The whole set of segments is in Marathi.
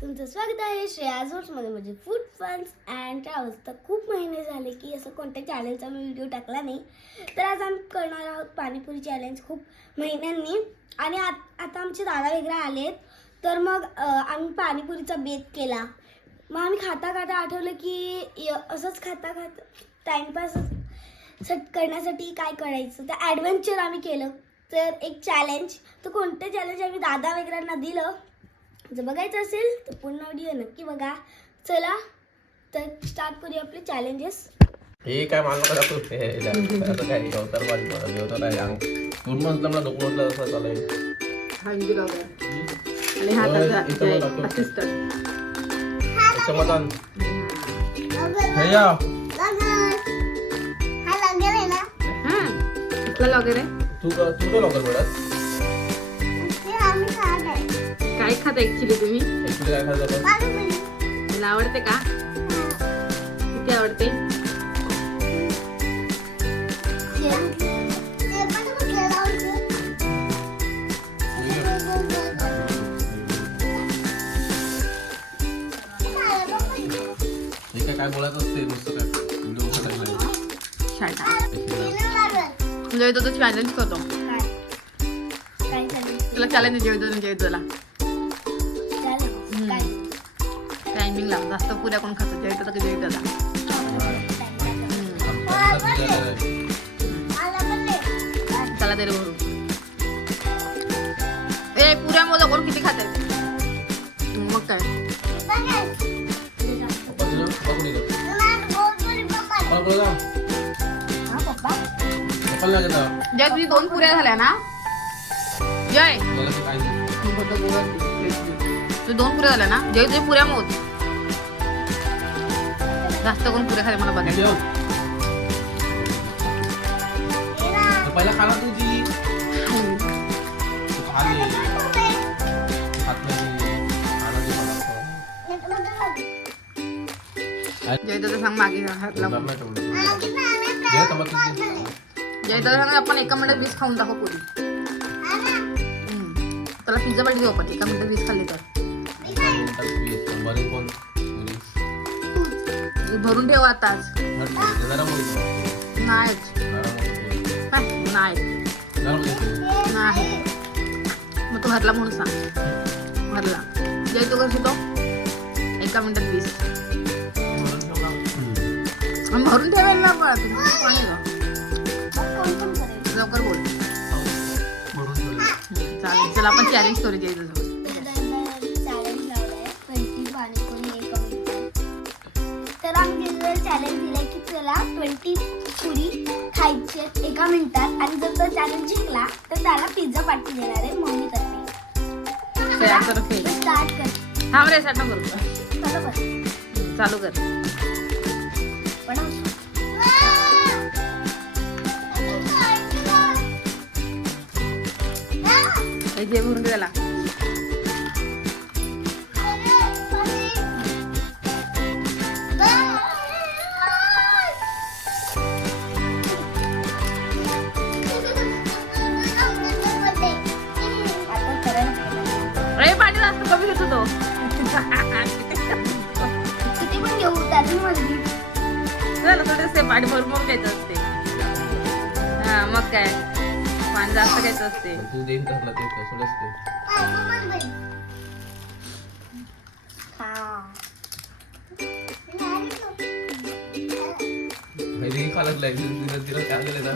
तुमचं स्वागत आहे श्रेयाज मध्ये म्हणजे फूड फन्स अँड ट्रॅव्हल्स. तर खूप महिने झाले की असं कोणत्या चॅलेंजचा मी व्हिडिओ टाकला नाही. तर आज आम्ही करणार आहोत पाणीपुरी चॅलेंज खूप महिन्यांनी. आणि आता आमचे दादा वगैरे आलेत, तर मग आम्ही पाणीपुरीचा बेत केला. मग आम्ही खाता खाता आठवलं की असंच खाता खाता टाईमपास करण्यासाठी काय करायचं, तर ॲडव्हेंचर आम्ही केलं. तर एक चॅलेंज, तर कोणतं चॅलेंज आम्ही दादा वगैरेंना दिलं. जर बघायचं असेल तर पूर्ण व्हिडिओ नक्की बघा. चला तर स्टार्ट करूया आपले चॅलेंजेस. हे काय मागवलं जातो असं काय गवतार बाजी गवतार आहे अंग पूर्ण मला डोकं असं चाललंय. आणि हाताचा असिस्टंट समाधान भैया कुठला लॉगर आहे? तू तो लवकर पडत काय खाता ऍक्च्युली तुम्ही? ऍक्च्युली काय खायचं आपण तुला आवडते का? किती आवडते? हे काय बोलायचं असते नुसतं काय व्हिडिओ टाकला तुला येतो तो चॅलेंज करतो. काय तुला चॅलेंज जेवतो टायमिंग लाव. जास्त पुऱ्या कोण खातो जेवतो तर जेवतो त्याला तरी भरू. ए पुऱ्या मोजा कोण किती खाते मग काय? जय तुझी 2 पुऱ्या झाल्या ना? जय तू 2 पुऱ्या झाल्या ना? जय तुझ्या पुऱ्या मोज. जास्त कोण पुऱ्या खाते मला बघायचं. पहिला खाना तुझी जय दादा सांग मागे हात लावून. जय दादा सांग आपण 1 मिनिटात 20 खाऊन दाखव पुरी. त्याला पिझ्झा पाठी देऊ आपण 1 मिनिटात 20 खाल्ली तर. भरून ठेव आताच. नाही मग तू भरला म्हणून सांग. भरला जय तू कसं तो 1 मिनिटात 20 भरून ठेवायला ना. लवकर बोल. चालेल चला आपण चॅलेंज करू. जय तुझं चॅलेंज लावलाय 20 पाणीपुरी 1 मिनिटात. तर आम्ही चॅलेंज दिलाय की त्याला 20 पुरी खायची 1 मिनिटात. आणि जर तो चॅलेंज जिंकला तर त्याला पिझ्झा पार्टी देणार आहे मम्मी तर्फे. स्टार्ट कर. थांब रे साठ करू. चालू कर. जे भरून त्याला पाणी जास्त कमी घेतो तो. किती पण घेऊ त्याची मर्जी. झालं थोडंसं पाणी भरपूर घ्यायचं असते. हा मग काय पाणी जास्त घ्यायचं असते. तू देईन करला ते कसं असते हे खालच लागेल तिला काय गेले ना.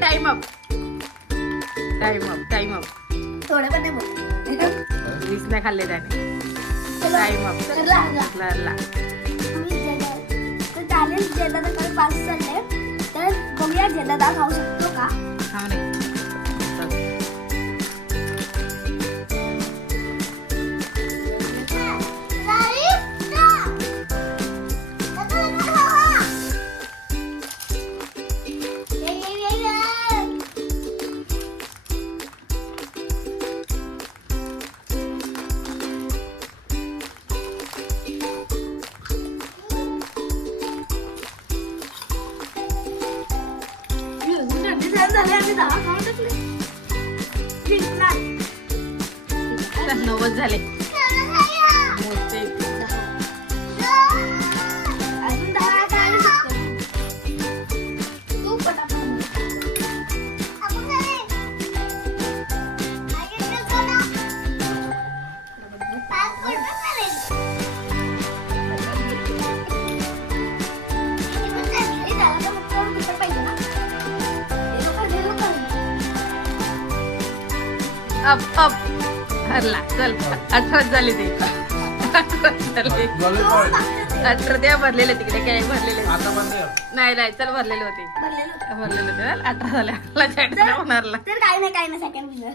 Time up. थोडं पण नाही 20 नाही खाल्ले त्याने. Time up. चॅलेंज जेदादा पास चालले. तर बघूया जेदादा खाऊ शकतो का. थांब रे. टाइम झाले आम्ही 10 खाऊन टाकले. जिंकला. 90 झाले मोजते. अजून 10 खायला शकतो. तू पटापट. अप अप हरला. चल 18 झाले ते. 18 झाले. 18 ते भरलेले तिकडे काय भरलेले आता बंद आहे. नाही नाही चल भरलेले होते. भरलेलं होतं. भरलेले होते. 18 झाले. मला चॅट होणारला. तर काही नाही सेकंड विनर.